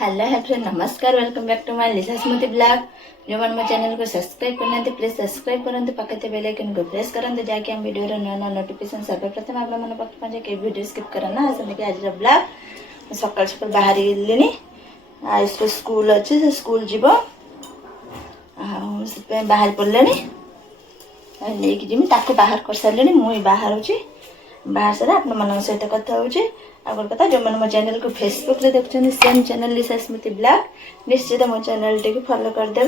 Hello hi friend, नमस्कार। Welcome back to my Lisa Smriti blog. जो मन मो चैनल को सब्सक्राइब करना प्लीज सब्सक्राइब करते पाखे बेल आइकन को प्रेस करते जाकि हम वीडियो नुआ नुआ नोटिफिकेशन सर्वप्रथम आप पाखे के वीडियो स्किप करना आसने आज ब्लॉग सकाल सकाल बाहर गली आज स्कूल अच्छे से स्कूल जीव बाहर पड़े नहीं जिमी बाहर कर सारे मुझे बाहर हो बाहर सारा आप सहित कथा हो गोटे कथा जो मैंने मो चैनल को फेसबुक रे देखते सेम चैनल लिसा स्मृति ब्लॉग निश्चित मो चैनल टी फॉलो करदे।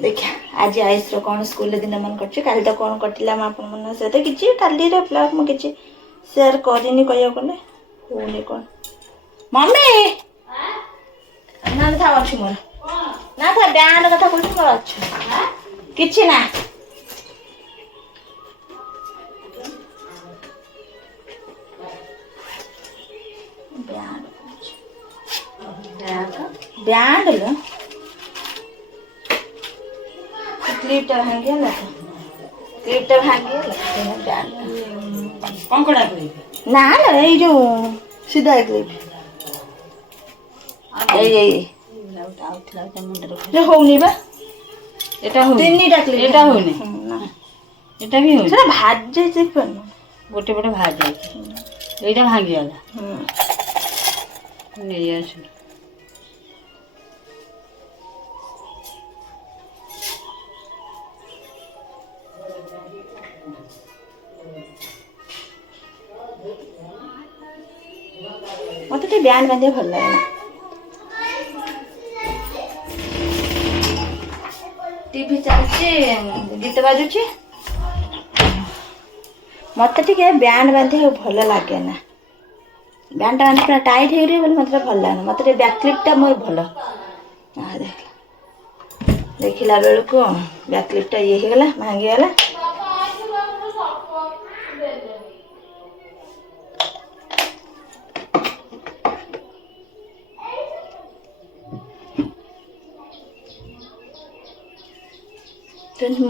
देखिए आज आयुष कौन स्कूल दिन मन कर तो कौन कटिला मन सहित किसी काली ब्लॉग मुझे किसी सेयार करनी कह होनी कौन मम्मी ना था अच्छी मोर ना था बैंड कथा कह मोर अच्छा किसी ना बैंड लो क्लिपटा भांगी है क्लिपटा भांगी है बैंड कंकड़ा क्लिप ना ना ये जो सीधा क्लिप ये ये होनी बा एटा हो तीनटा क्लिप एटा होनी ना एटा भी हो सेटा भाज जाय से पण गोटे गोटे भाज जाय एटा भांगी आला नहीं आस मत बैंड बांधे भल लगे टीवी चलचे गीत बाजुचे मत टे बैंड बांधे भल लगे ना बैंड बांधे पूरा टाइट हो रही बोले मतलब भल लगे मत बैक क्लिपटा मोर भल देखला बेलू को बैक क्लिपटा ये होगला भांगीगला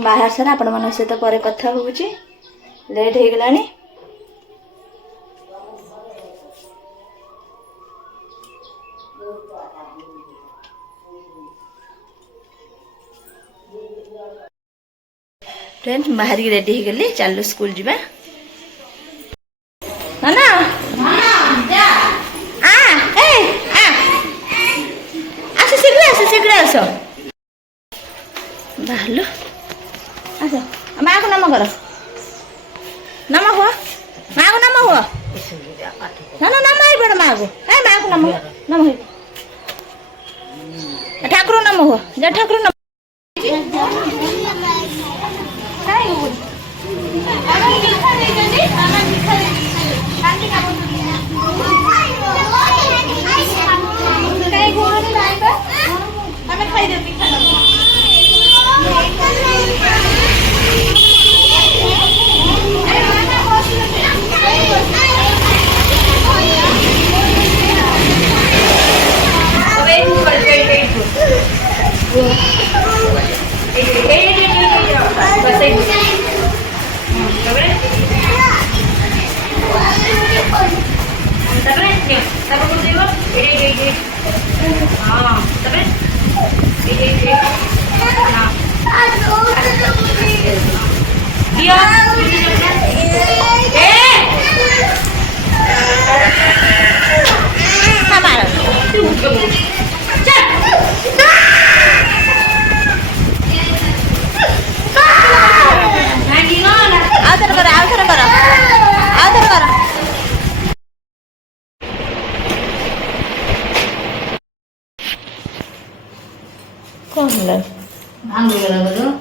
बाहर सारा आपण मन सहित पर कथा हो लेट हो गलानी फ्रेंड्स बाहर की रेडी हो गली चलो स्कूल जीवा ना आस शीघ्र आस बाहर आस माँ को नम कर नम हुआ माँ को नम हुआ ना ना नम ही पड़ माँ को माँ को नम नम ठाकुर नम हुआ जा ठाकुर नम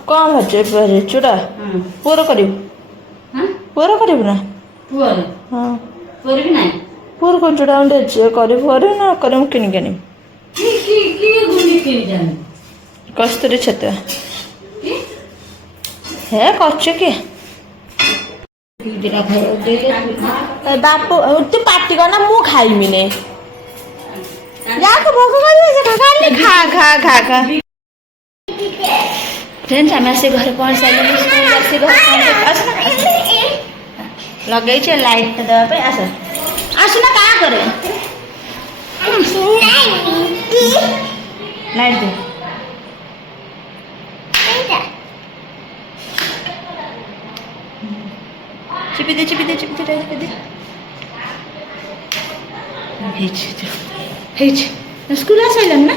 कौन बचे चूड़ा पुअर कर पुअर कर ना हाँ पुअर कौन चूड़ा कर ना कर किणी कस्तूरी छतुआ है कच कि बापू तू पार्टी करना मु खाइमी ने भोग कर खा खा खा खा फ्रेंड्स आम आस घर पहुँच सारे स्कूल आस घर लगे लाइट देवाई आस आसना क्या करे ଲାଇଟ୍ ଦେ ଚିପି ଦେ ହେଇଛି ସ୍କୁଲ ଆସିଲାନି ନା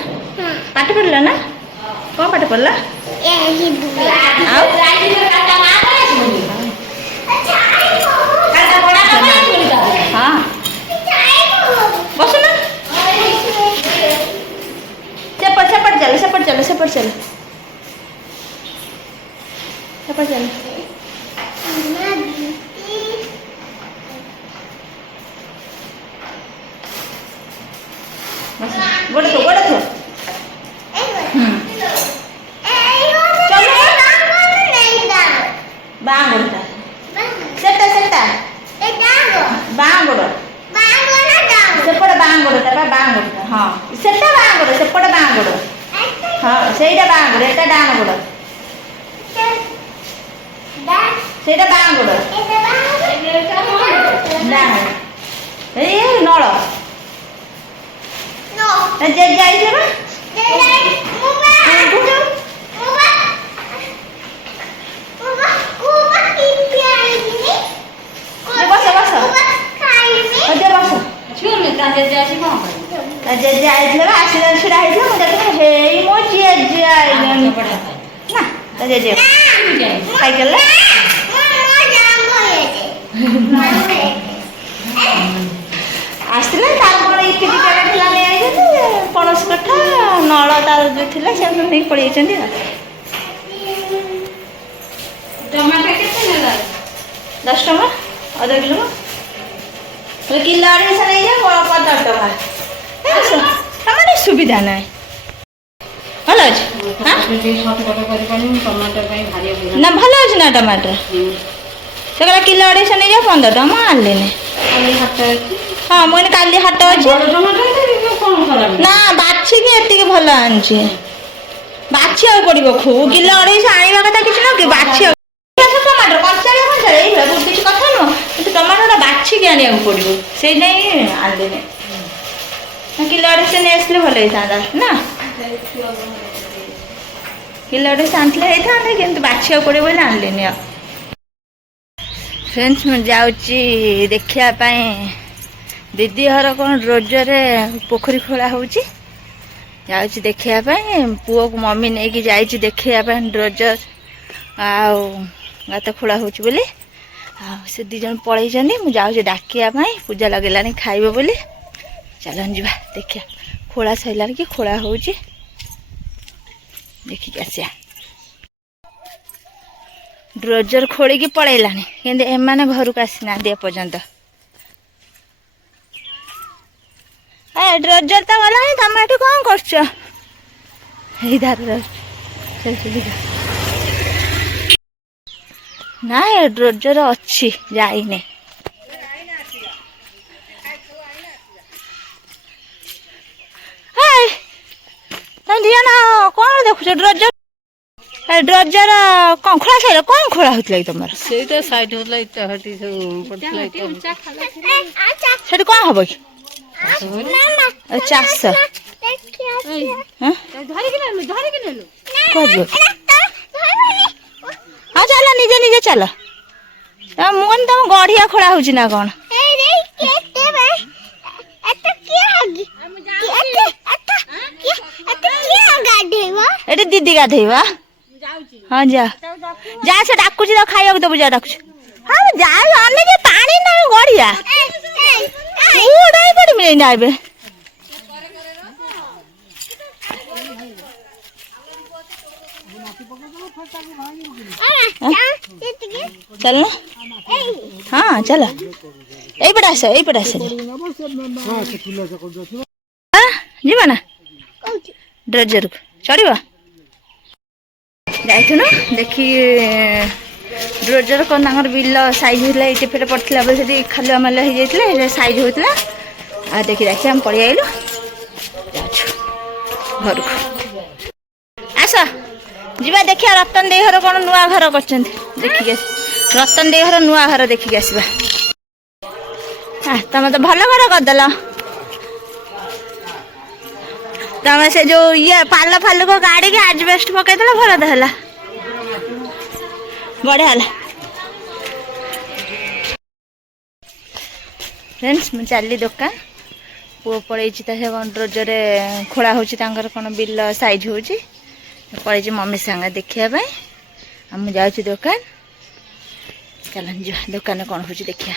ପାଠ ପଢିଲା ନା କ'ଣ ପାଠ ପଢିଲା ଆଉ ହଁ ବସୁନ ସେପଟ ଚାଲ गोड़ थो बांगोड़ा सेटा बांगोड़ा सेपट बांगोड़ा हाँ सेटा बांगोड़ा सेपट बांगोड़ा हाँ सेटा बांगोड़ा एटा डान गोड़ सेटा बांगोड़ा डान ए नळ जे जाइछे ना जेजे आइले आसिला छिड़ा आइले मु देखले हेई मो जेजे आइले ना ता जेजे खाइ गेले आसिले तार कोन इति बिचारा ठिला ले आइले पणस कठा नळ तार जे थिला से नै पड़ी छथि टमाटर केते नेला 10 टका आधा किलो तो किलो आड़े से नहीं है 15 टका टमाटर सुविधा ना भल अच्छे ना भल अच्छे ना टमाटर से किलो आड़े से नहीं 15 टका मुझे आनली हाँ मुझे काली हाट अच्छे ना बाछिकी एति भल आनी बाछिया पड़ो खूब किलो आड़े आने कथा किसी ना कि बाछिया टमाटर कंचाड़िया किसी कथा नुह कि टमाटर बाछिकी आने पड़ो से नहीं आनली किलो आड़े से नहीं आसले भल होता ना किलो आड़े से आनते होता कि बाछिया पड़े बोले आनली फ्रेंड्स मुझे जाऊँगी देखापी दीदी हर कौन रोजरे पोखरी खोला हो जाऊँगी देखापी पुओ को मम्मी नहीं कि जाइए देखापी रोजर गात खोला हो से दी जन पलि मुझे जाऊँगी डाकियापाई पूजा लगेलानी खाइब बोली चलन जी देखिया खोला सैलान कि खोला हो देखिक आसिया ड्रोजर खोल की पलैलानी कि एमाने घर को आसी ना पर्यंत ड्रोजर तो गला तुम ये कौन कर ना ड्रोजर अच्छी जाइने दिया कौन देखुच ड्रोजर ड्रोजर कौन खोला सर कौन खोला होता तुम साइड कौन हम कि चाष हाँ चल निजे निजे चल मुझे तुम गढ़िया खोला हो कौन एटे दीदी गाधेवा हाँ जा जा से डाकुची तो खाइबा दबु जा डाकुची हाँ जा आने के पानी ना गड़िया उड़ाई पड़मी ना एबे चल ना हाँ चल यही पटे आस जीवा ना ड्रोजर को चढ़ जाइथुन देखी ड्रोजर कौन बिल साइज होता ये फेटे पड़ता बोले से खालुआ मालुआ हो जाता साइज होता आ देखी देखिए आम पड़े आइलु घर को आस जीवा देखिए रतन दे घर कौन नुआ घर कर देखिए रतन दे घर नुआ घर देखिक आसवा तुम तो भल घर करदेल ତମେ ସେ ଯୋଉ ଇଏ ପାଲ ଫାଲକୁ କାଢିକି ଆଜବେଷ୍ଟ ପକେଇଦେଲା ଭଲ ତ ହେଲା ବଢିଆ ହେଲା। फ्रेंड्स ମୁଁ ଚାଲିଲି ଦୋକାନ ପୁଅ ପଳେଇଛି ତା ସେ କଣ ରଜରେ ଖୋଳା ହେଉଛି ତାଙ୍କର କ'ଣ ବିଲ ସାଇଜ୍ ହେଉଛି ପଳେଇଛି ମମି ସାଙ୍ଗେ ଦେଖିବା ପାଇଁ ଆଉ ମୁଁ ଯାଉଛି ଦୋକାନ ଚାଲ ଯିବା ଦୋକାନରେ କ'ଣ ହେଉଛି ଦେଖିବା।